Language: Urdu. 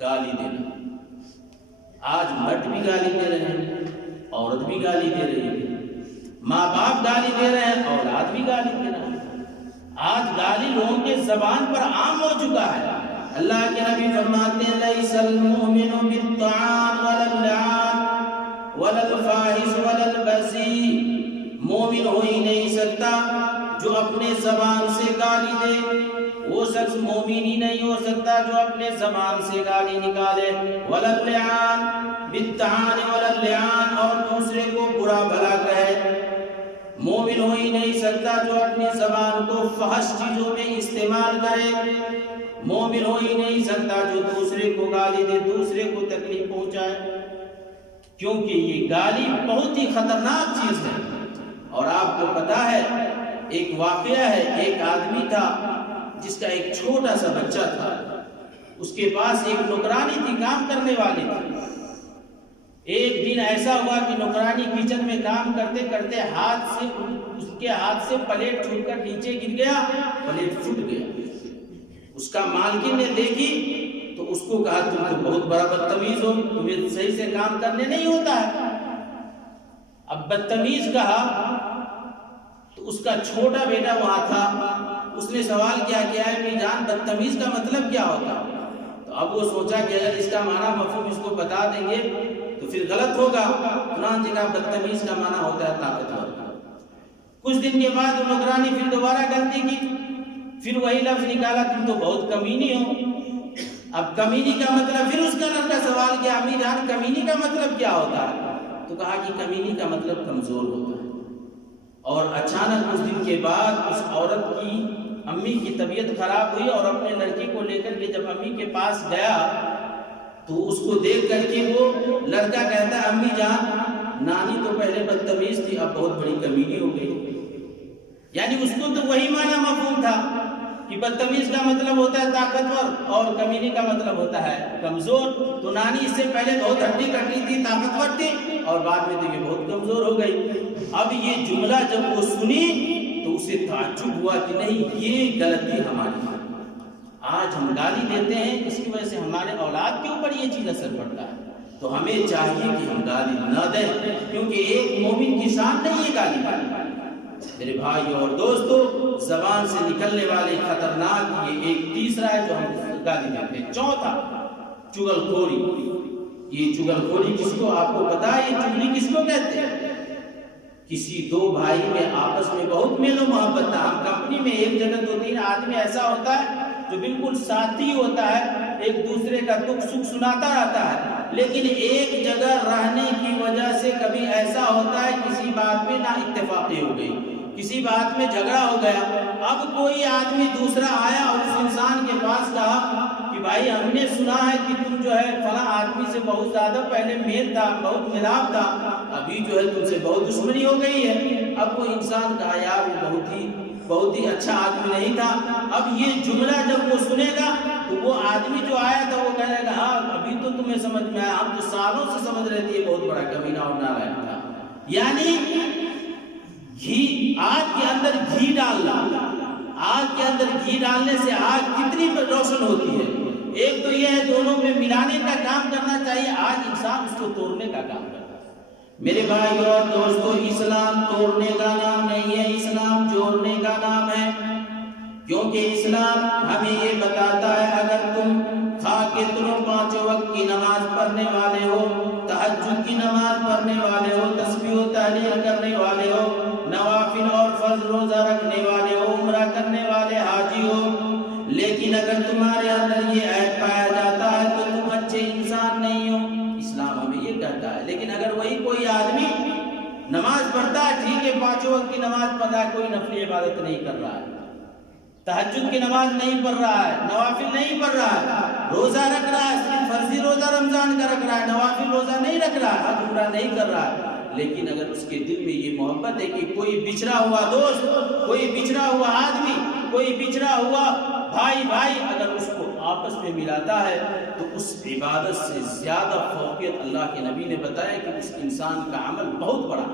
گالی دینا. آج مرد بھی گالی دے رہے ہیں، عورت بھی گالی دے رہی ہے، ماں باپ گالی دے رہے ہیں، اولاد بھی گالی دے رہے ہیں. آج گالی لوگوں کے زبان پر عام ہو چکا ہے. اللہ کے نبی فرماتے ہیں لیس المؤمن بالطعان ولا اللعان ولا الفاحش ولا البذیء. مومن ہو ہی نہیں سکتا جو اپنے زبان سے گالی دے. وہ شخص مومن ہی نہیں ہو سکتا جو اپنے زبان سے گالی نکالے. ولا اللعان بالطعان ولا اللعان، اور دوسرے کو برا بھلا کہے. مومن ہو ہی نہیں سکتا جو اپنی زبان کو فحش چیزوں میں استعمال کرے. مومن ہو ہی نہیں سکتا جو دوسرے کو گالی دے، دوسرے کو تکلیف پہنچائے. کیونکہ یہ گالی بہت ہی خطرناک چیز ہے. اور آپ کو پتا ہے ایک واقعہ ہے، ایک آدمی تھا جس کا ایک چھوٹا سا بچہ تھا. اس کے پاس ایک نوکرانی تھی، کام کرنے والی تھی. ایک دن ایسا ہوا کہ نوکرانی کچن میں کام کرتے کرتے اس کے ہاتھ سے پلیٹ چھوٹ کر نیچے گر گیا، پلیٹ پھٹ گیا. اس کا مالکن نے دیکھی تو اس کو کہا تم تو بہت بڑا بدتمیز ہو، تمہیں صحیح سے کام کرنے نہیں ہوتا ہے. اب بدتمیز کہا تو اس کا چھوٹا بیٹا وہاں تھا. اس نے سوال کیا کہ اے جان بدتمیز کا مطلب کیا ہوتا؟ تو اب وہ سوچا کہ اگر اس کا معنی مفہوم اس کو بتا دیں گے تو پھر غلط ہوگا. چنانچہ کا بدتمیز کا معنی ہوتا ہے طاقتور. کچھ دن کے بعد وہ نوکرانی پھر دوبارہ غلطی کی، پھر وہی لفظ نکالا تم تو بہت کمینی ہو. اب کمینی کا مطلب، پھر اس کا لڑکا سوال کیا امی جان کمینی کا مطلب کیا ہوتا ہے؟ تو کہا کہ کمینی کا مطلب کمزور ہوتا ہے. اور اچانک کچھ دن کے بعد اس عورت کی امی کی طبیعت خراب ہوئی اور اپنے لڑکی کو لے کر کے جب امی کے پاس گیا تو اس کو دیکھ کر کے وہ لڑکا کہتا ہے امی جان نانی تو پہلے بدتمیز تھی، اب بہت بڑی کمینی ہو گئی. یعنی اس کو تو وہی معنی مفہوم تھا کہ بدتمیز کا مطلب ہوتا ہے طاقتور اور کمینی کا مطلب ہوتا ہے کمزور. تو نانی اس سے پہلے بہت ہڈی کٹی تھی، طاقتور تھی، اور بعد میں تو یہ بہت کمزور ہو گئی. اب یہ جملہ جب وہ سنی تو اسے تعجب ہوا کہ نہیں یہ غلطی ہماری ہے. آج ہم گالی دیتے ہیں، اس کی وجہ سے ہمارے اولاد کے اوپر یہ چیز اثر پڑتا ہے. تو ہمیں چاہیے کہ ہم گالی نہ دیں، کیونکہ ایک مومن کی شان نہیں ہے گالی دینا. میرے بھائیو اور دوستو، زبان سے نکلنے والے خطرناک یہ ایک تیسرا ہے جو ہم گالی دیتے ہیں. چوتھا چغل خوری. یہ چغل خوری کس کو آپ کو پتا ہے؟ یہ چغلی کس کو کہتے ہیں؟ کسی دو بھائی میں آپس میں بہت میل و محبت تھا. ہم کمپنی میں ایک جگہ 2-3 آدمی ایسا ہوتا ہے جو بالکل ساتھی ہوتا ہے، ایک دوسرے کا دکھ سکھ سناتا رہتا ہے. لیکن ایک جگہ رہنے کی وجہ سے کبھی ایسا ہوتا ہے کسی بات میں نا اتفاقی ہو گئی، کسی بات میں جھگڑا ہو گیا. اب کوئی آدمی دوسرا آیا اور اس انسان کے پاس کہا کہ بھائی ہم نے سنا ہے کہ تم جو ہے فلاں آدمی سے بہت زیادہ پہلے میل تھا، بہت ملاپ تھا، ابھی جو ہے تم سے بہت دشمنی ہو گئی ہے. اب وہ انسان کہا یار وہ بہت ہی اچھا آدمی نہیں تھا. اب یہ جملہ جب وہ سنے گا تو وہ آدمی جو آیا تھا وہ کہنے لگا ہاں ابھی تو تمہیں سمجھ میں آیا، ہم تو سالوں سے سمجھ رہے تھے یہ بہت بڑا کمینہ اور نالائق تھا. یعنی آگ کے اندر گھی ڈالنا، آگ کے اندر گھی ڈالنے سے آگ کتنی روشن ہوتی ہے. ایک تو یہ ہے دونوں میں ملانے کا کام کرنا چاہیے، آج انسان اس کو توڑنے کا کام کرتا ہے. میرے بھائیو اور دوستو، اسلام توڑنے کا نام نہیں ہے، اسلام جوڑنے کا نام ہے. کیونکہ اسلام ہمیں یہ بتاتا ہے اگر تم کھا کے تم 5 وقت کی نماز پڑھنے والے ہو، تہجد کی نماز پڑھنے والے ہو، تسبیح و تحلیل کرنے والے ہو، نوافل اور فرض روزہ رکھنے والے ہو، عمرہ کرنے والے حاجی ہو، لیکن اگر تمہارے اندر یہ عیب پایا جاتا ہے تو تم اچھے انسان نہیں ہو. اسلام ہمیں یہ کہتا ہے. لیکن اگر وہی کوئی آدمی نماز پڑھتا ہے، ٹھیک ہے 5 وقت کی نماز پڑھ رہا ہے، کوئی نفلی عبادت نہیں کر رہا ہے، تہجد کی نماز نہیں پڑھ رہا ہے، نوافل نہیں پڑھ رہا ہے، روزہ رکھ رہا ہے، صرف فرضی روزہ رمضان کا رکھ رہا ہے، نوافل روزہ نہیں رکھ رہا ہے، حج عمرہ نہیں کر رہا ہے، لیکن اگر اس کے دل میں یہ محبت ہے کہ کوئی بچھڑا ہوا دوست، کوئی بچھڑا ہوا آدمی، کوئی بچھڑا ہوا بھائی اگر اس کو آپس میں ملاتا ہے تو اس عبادت سے زیادہ فوقیت اللہ کے نبی نے بتایا کہ اس انسان کا عمل بہت بڑا